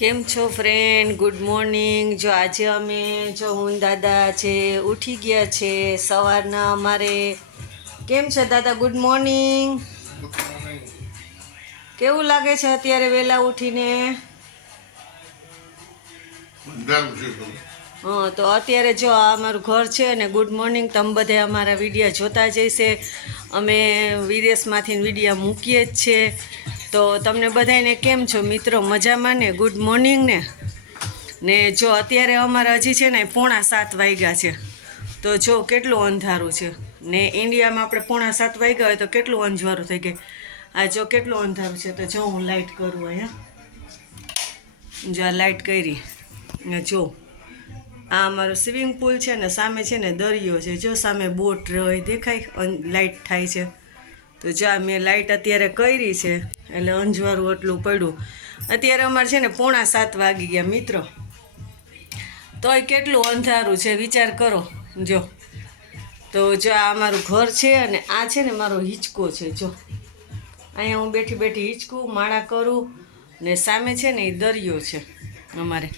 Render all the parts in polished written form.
કેમ છો friend? Good morning. જો આજે અમે હું દાદા છે ઉઠી ગયા છે સવારના. અમારે કેમ છે દાદા? Good morning. કેવું લાગે છે અત્યારે વહેલા ઉઠીને? હા, તો અત્યારે જો આ અમારું ઘર છે અને ગુડ મોર્નિંગ. તમે બધા અમારા વિડીયો જોતા જઈશે. અમે વિદેશમાંથી વિડીયો મૂકીએ જ છે. તો તમને બધાને કેમ છો મિત્રો? મજામાં ને? ગુડ મોર્નિંગ ને જો અત્યારે અમારે હજી છે ને 6:45 વાગ્યા છે. તો જો કેટલું અંધારું છે ને ઇન્ડિયામાં આપણે 6:45 વાગ્યા હોય તો કેટલું અંજવાળું થઈ ગયું. આ જો કેટલું અંધારું છે. તો જો હું લાઇટ કરું અહીંયા. જો આ લાઇટ કરી ને જો આ અમારો સ્વિમિંગ પુલ છે ને સામે છે ને દરિયો છે. જો સામે બોટ રહી દેખાય, લાઇટ થાય છે. તો જો મેં લાઇટ અત્યારે કરી છે એટલે અંજવાળું એટલું પડ્યું. અત્યારે અમારે છે ને 6:45 વાગી ગયા મિત્રો. તોય કેટલું અંધારું છે વિચાર કરો. જો તો જો આ અમારું ઘર છે અને આ છે ને મારો હિંચકો છે. જો અહીંયા હું બેઠી બેઠી હિંચકું માળા કરું ને સામે છે ને એ દરિયો છે અમારે.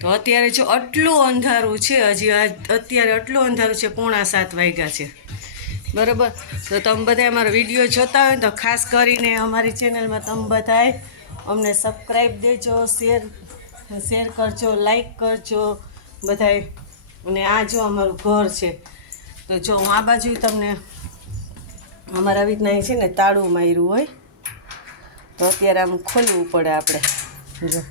તો અત્યારે જો આટલું અંધારું છે, હજી અત્યારે આટલું અંધારું છે, 6:45 વાગ્યા છે બરાબર. તો તમે બધા અમારો વિડીયો જોતા હોય તો ખાસ કરીને અમારી ચેનલમાં તમે બધાય અમને સબસ્ક્રાઈબ દેજો, શેર કરજો, લાઈક કરજો બધાય. અને આ જો અમારું ઘર છે. તો જો હું આ બાજુ તમને અમારા આવી રીતના છે ને તાળું માર્યું હોય તો અત્યારે આમ ખોલવું પડે આપણે. જો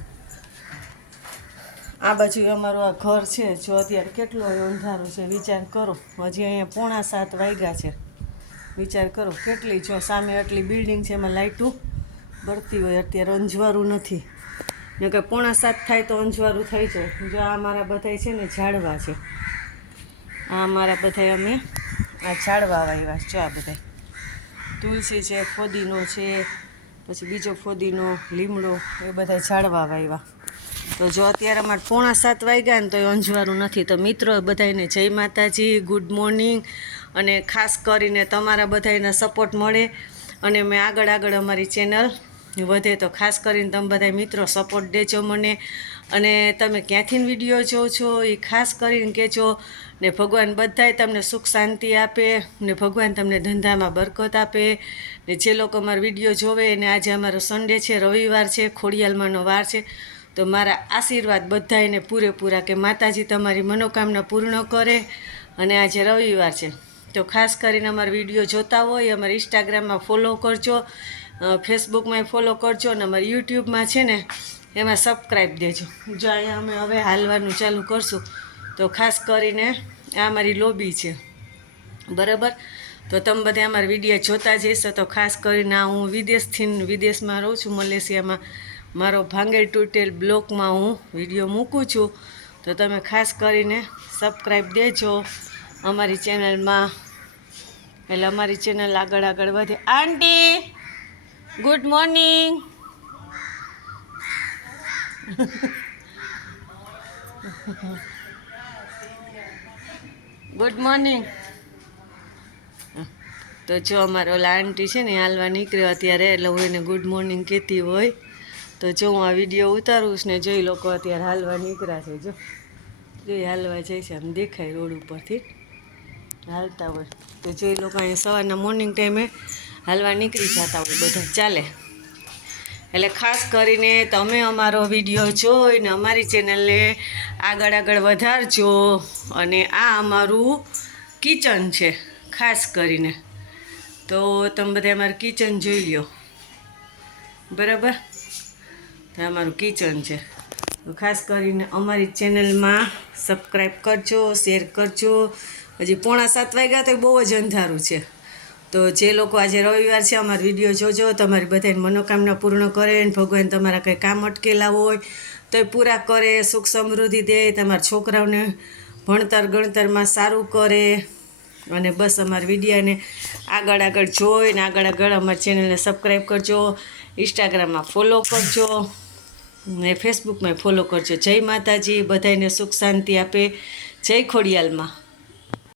આ બાજુ અમારું આ ઘર છે. જો અત્યારે કેટલું અંધારું છે વિચાર કરો. હજી અહીંયા 6:45 વાગ્યા છે. વિચાર કરો કેટલી જો સામે આટલી બિલ્ડિંગ છે એમાં લાઇટું બળતી હોય. અત્યારે અંજવાળું નથી ને કે 6:45 થાય તો અંજવાળું થઈ જાય. જો આ અમારા બધાય છે ને ઝાડવા છે. આ અમારા બધાય અમે આ ઝાડવા વાવ્યા. જો આ બધાય તુલસી છે, ફોદીનો છે, પછી બીજો ફોદીનો, લીમડો, એ બધા ઝાડવા વાવ્યા. તો જો અત્યારે અમારે 6:45 વાગ્યા ને તો એ અંજવાળું નથી. તો મિત્રો બધાને જય માતાજી, ગુડ મોર્નિંગ. અને ખાસ કરીને તમારા બધાના સપોર્ટ મળે અને મેં આગળ અમારી ચેનલ વધે. તો ખાસ કરીને તમે બધા મિત્રો સપોર્ટ દેજો મને. અને તમે ક્યાંથી વિડીયો જોવો છો એ ખાસ કરીને કહેજો. ને ભગવાન બધાય તમને સુખ શાંતિ આપે ને ભગવાન તમને ધંધામાં બરકત આપે. ને જે લોકો અમારો વિડીયો જોવે અને આજે અમારો સન્ડે છે, રવિવાર છે, ખોડિયાલમાંનો વાર છે, તો મારા આશીર્વાદ બધાને પૂરેપૂરા કે માતાજી તમારી મનોકામના પૂર્ણ કરે. અને આજે રવિવાર છે તો ખાસ કરીને અમારા વિડીયો જોતા હોય અમારા ઇન્સ્ટાગ્રામમાં ફોલો કરજો, ફેસબુકમાં ફોલો કરજો અને અમારા યુટ્યુબમાં છે ને એમાં સબસ્ક્રાઈબ દેજો. જો અહીંયા અમે હવે હાલવાનું ચાલુ કરશું. તો ખાસ કરીને આ અમારી લોબી છે બરાબર. તો તમે બધા અમારા વિડીયો જોતા જઈશો. તો ખાસ કરીને હું વિદેશમાં રહું છું, મલેશિયામાં. મારો ભાંગેલ તૂટેલ બ્લોકમાં હું વિડીયો મૂકું છું. તો તમે ખાસ કરીને સબસ્ક્રાઈબ દેજો અમારી ચેનલમાં. એટલે અમારી ચેનલ આગળ વધે. આંટી ગુડ મોર્નિંગ. Good morning. તો જો અમારો ઓલા આંટી છે ને હાલવા નીકળ્યો અત્યારે એટલે હું એને ગુડ મોર્નિંગ કહેતી હોય. તો જો હું આ વિડીયો ઉતારું છું ને જોઈ લોકો અત્યારે હાલવા નીકળ્યા છે. જો હાલવા જાય છે, આમ દેખાય રોડ ઉપરથી હાલતા હોય. તો જે લોકો અહીંયા સવારના મોર્નિંગ ટાઈમે હાલવા નીકળી જતા હોય બધા ચાલે. એટલે ખાસ કરીને તમે અમારો વિડીયો જોઈને અમારી ચેનલને આગળ વધારજો. અને આ અમારું કિચન છે ખાસ કરીને. તો તમે બધા અમારું કિચન જોઈ લો બરાબર. તો અમારું કિચન છે. તો ખાસ કરીને અમારી ચેનલમાં સબસ્ક્રાઈબ કરજો, શેર કરજો. હજી 6:45 વાગ્યા તો બહુ જ અંધારું છે. તો જે લોકો આજે રવિવાર છે અમારો વિડીયો જોજો. તમારી બધાની મનોકામના પૂર્ણ કરે અને ભગવાન તમારા કંઈ કામ અટકેલા હોય તો એ પૂરા કરે, સુખ સમૃદ્ધિ દે, તમારા છોકરાઓને ભણતર ગણતરમાં સારું કરે. અને બસ અમારા વિડીયાને આગળ જોઈને આગળ અમારી ચેનલને સબસ્ક્રાઈબ કરજો, ઇન્સ્ટાગ્રામમાં ફોલો કરજો ને ફેસબુકમાં ફોલો કરજો. જય માતાજી, બધાને સુખ શાંતિ આપે. જય ખોડિયાલમાં.